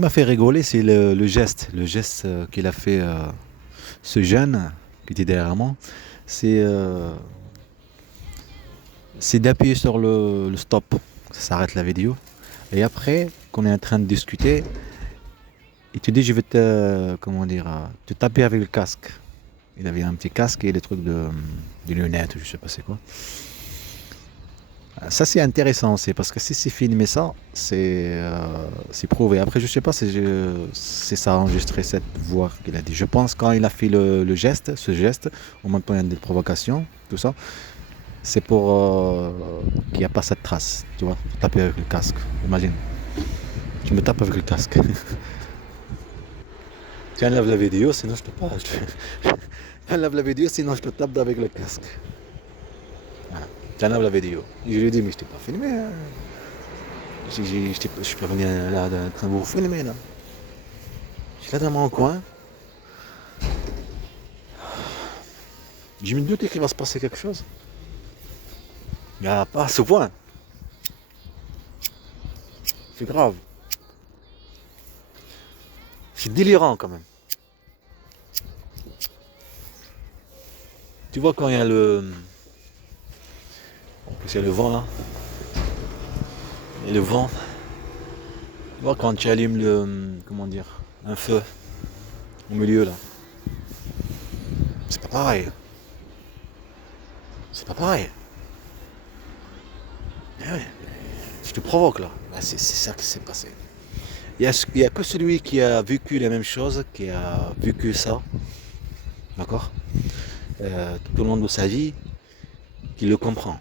qui m'a fait rigoler, c'est le geste qu'il a fait ce jeune qui était derrière moi, c'est c'est d'appuyer sur le stop, ça s'arrête la vidéo. Et après, qu'on est en train de discuter, il te dit je vais te, comment dire, te taper avec le casque. Il avait un petit casque et des trucs de lunettes, je sais pas c'est quoi. Ça c'est intéressant aussi parce que si c'est filmé ça, c'est prouvé. Après je sais pas si ça a enregistré cette voix qu'il a dit. Je pense quand il a fait le geste, ce geste, au moment où il y a des provocations, tout ça, c'est pour qu'il n'y a pas cette trace, tu vois, taper avec le casque. Imagine, tu me tapes avec le casque. Tu enlèves la vidéo, sinon je te pas. Tu enlèves la vidéo, sinon je te tape avec le casque. Voilà. Tu enlèves la vidéo. Je lui ai dit mais je t'ai pas filmé. Hein. Je suis pas venu là en train de vous filmer là. Je suis là dans mon coin. Je me doutais qu'il va se passer quelque chose. Il n'y a pas à ce point. C'est grave. C'est délirant quand même. Tu vois quand il y a c'est le vent là. Et le vent. Tu vois quand tu allumes comment dire, un feu au milieu là. C'est pas pareil. C'est pas pareil. Eh ouais. Je te provoque là. C'est ça qui s'est passé. Il y a que celui qui a vécu les mêmes choses, qui a vécu ça, d'accord, tout au long de sa vie, qui le comprend.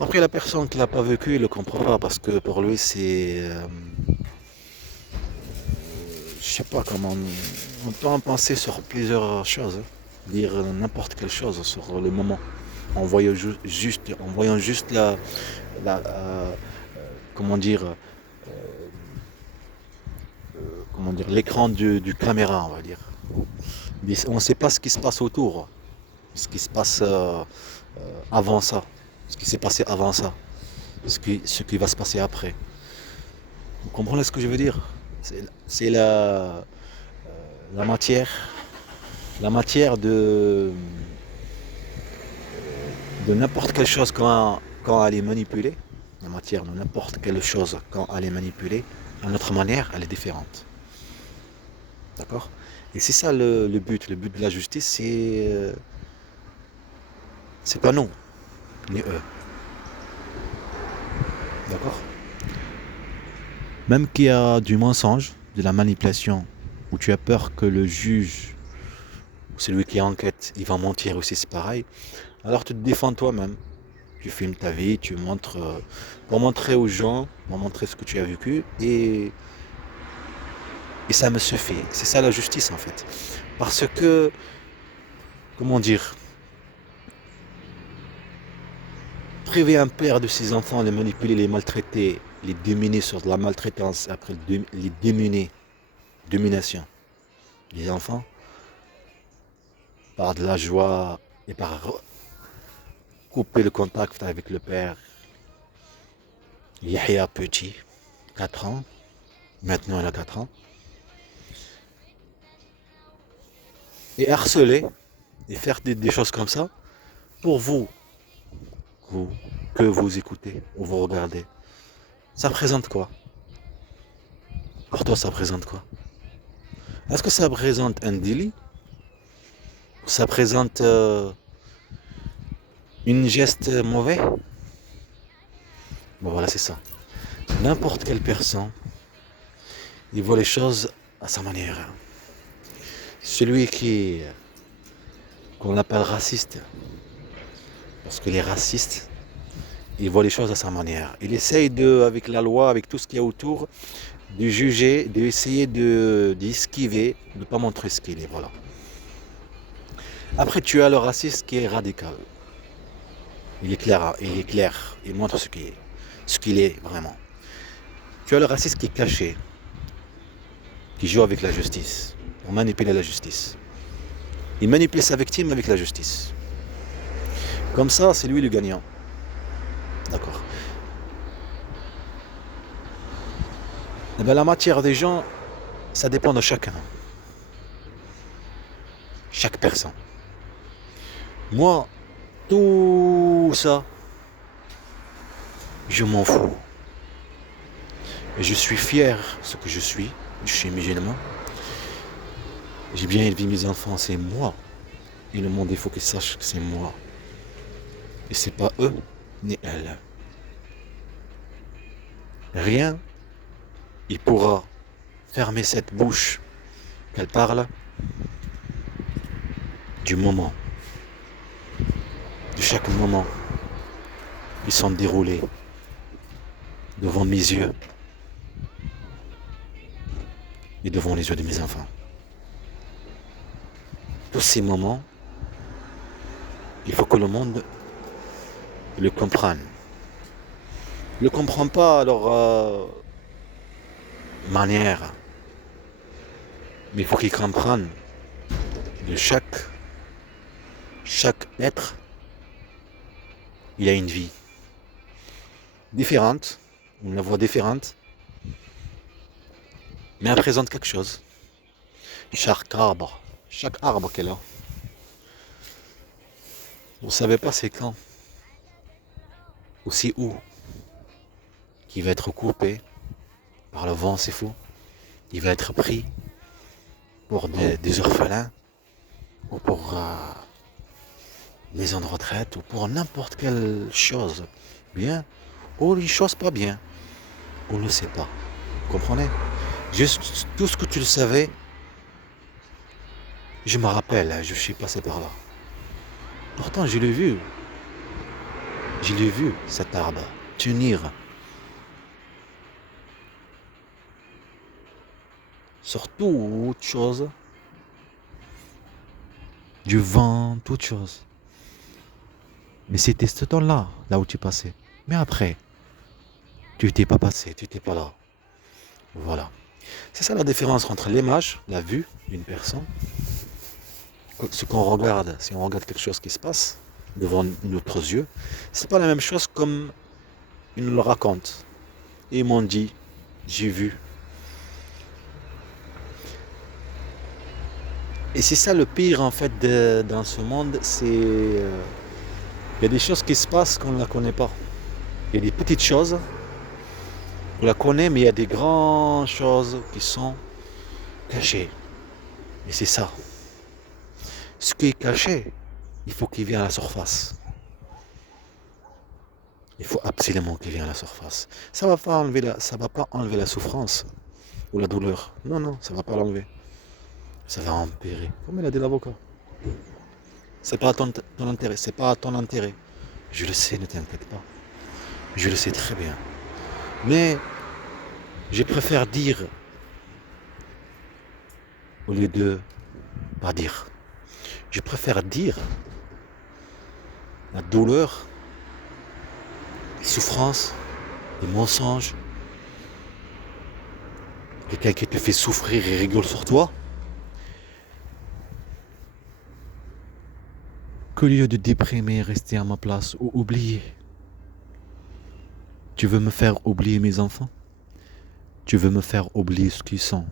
Après, la personne qui l'a pas vécu, il le comprend pas parce que pour lui, je sais pas comment, on peut en penser sur plusieurs choses, hein. Dire n'importe quelle chose sur le moment, en voyant juste comment dire, l'écran du caméra, on va dire. Mais on ne sait pas ce qui se passe autour, ce qui se passe avant ça, ce qui s'est passé avant ça, ce qui va se passer après. Vous comprenez ce que je veux dire? C'est la matière, la matière de n'importe quelle chose quand elle est manipulée, la matière de n'importe quelle chose quand elle est manipulée, à notre manière, elle est différente. D'accord? Et c'est ça le but. Le but de la justice, c'est pas nous, ni eux. D'accord? Même qu'il y a du mensonge, de la manipulation, où tu as peur que le juge, ou celui qui enquête, il va mentir aussi, c'est pareil. Alors tu te défends toi-même. Tu filmes ta vie, tu montres, pour montrer aux gens, pour montrer ce que tu as vécu, et ça me suffit. C'est ça la justice en fait. Parce que, comment dire, priver un père de ses enfants, les manipuler, les maltraiter, les dominer sur de la maltraitance, après les démuner, domination des enfants, par de la joie et par couper le contact avec le père. Yahya petit, 4 ans, maintenant elle a 4 ans, et harceler, et faire des choses comme ça, pour vous, que vous écoutez ou vous regardez. Ça représente quoi? Pour toi, ça représente quoi? Est-ce que ça représente un délit? Ça présente une geste mauvais? Bon voilà, c'est ça. N'importe quelle personne, il voit les choses à sa manière. Celui qu'on appelle raciste, parce que les racistes, ils voient les choses à sa manière. Il essaye avec la loi, avec tout ce qu'il y a autour, de juger, d'essayer d'esquiver, de ne pas montrer ce qu'il est. Voilà. Après, tu as le raciste qui est radical. Il est clair, il montre ce qu'il est vraiment. Tu as le raciste qui est caché, qui joue avec la justice, pour manipuler la justice. Il manipule sa victime avec la justice. Comme ça, c'est lui le gagnant. D'accord. Eh bien, la matière des gens, Ça dépend de chacun, chaque personne. Moi, tout ça, je m'en fous. Et je suis fier de ce que je suis. Je suis musulman. J'ai bien élevé mes enfants, c'est moi. Et le monde, il faut qu'ils sachent que c'est moi. Et c'est pas eux, ni elles. Rien, il pourra fermer cette bouche qu'elle parle du moment, de chaque moment. Ils sont déroulés devant mes yeux et devant les yeux de mes enfants. Tous ces moments, il faut que le monde le comprenne. Ne le comprend pas à leur manière, mais il faut qu'ils comprennent de chaque être, il a une vie différente, une voix différente, mais elle présente quelque chose. Chaque arbre qu'elle a. Vous ne savez pas c'est quand, ou c'est où, qui va être coupé par le vent, c'est fou. Il va être pris pour des orphelins, ou pour maison de retraite, ou pour n'importe quelle chose bien, ou une chose pas bien. On ne le sait pas. Vous comprenez? Juste tout ce que tu le savais, je me rappelle, je suis passé par là. Pourtant, je l'ai vu, cet arbre, tenir sur toute chose, du vent, toute chose. Mais c'était ce temps-là, là où tu passais. Mais après, tu n'étais pas passé, tu n'étais pas là. Voilà. C'est ça la différence entre l'image, la vue d'une personne, ce qu'on regarde, si on regarde quelque chose qui se passe devant nos yeux, c'est pas la même chose comme ils nous le racontent. Et ils m'ont dit, j'ai vu. Et c'est ça le pire en fait dans ce monde, c'est il y a des choses qui se passent qu'on ne la connaît pas. Il y a des petites choses, on la connaît, mais il y a des grandes choses qui sont cachées. Et c'est ça. Ce qui est caché, il faut qu'il vienne à la surface. Il faut absolument qu'il vienne à la surface. Ça va pas enlever la souffrance ou la douleur. Non, non, ça va pas l'enlever. Ça va empirer. Comme il a dit l'avocat. C'est pas à ton intérêt, c'est pas à ton intérêt. Je le sais, ne t'inquiète pas. Je le sais très bien. Mais je préfère dire au lieu de pas dire. Je préfère dire la douleur, les souffrances, les mensonges, quelqu'un qui te fait souffrir et rigole sur toi, qu'au lieu de déprimer et rester à ma place ou oublier. Tu veux me faire oublier mes enfants? Tu veux me faire oublier ce qu'ils sont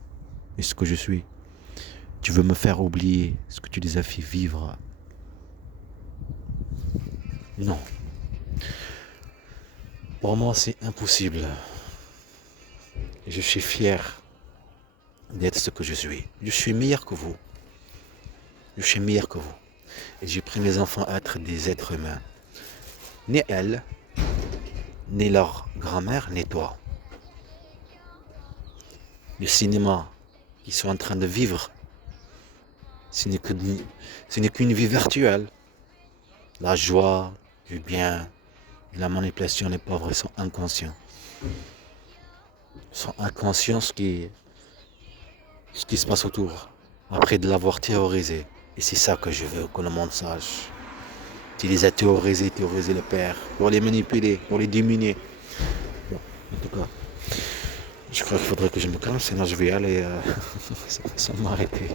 et ce que je suis? Tu veux me faire oublier ce que tu les as fait vivre? Non. Pour moi, c'est impossible. Et je suis fier d'être ce que je suis. Je suis meilleur que vous. Je suis meilleur que vous. Et j'ai pris mes enfants à être des êtres humains. Ni elles, ni leur grand-mère, ni toi. Le cinéma qu'ils sont en train de vivre, ce n'est qu'une vie virtuelle. La joie, du bien, la manipulation, les pauvres sont inconscients. Ils sont inconscients ce qui se passe autour, après de l'avoir théorisé. Et c'est ça que je veux que le monde sache. Tu les as théorisés le père, pour les manipuler, pour les diminuer. Bon, en tout cas, je crois qu'il faudrait que je me calme, sinon je vais aller sans m'arrêter.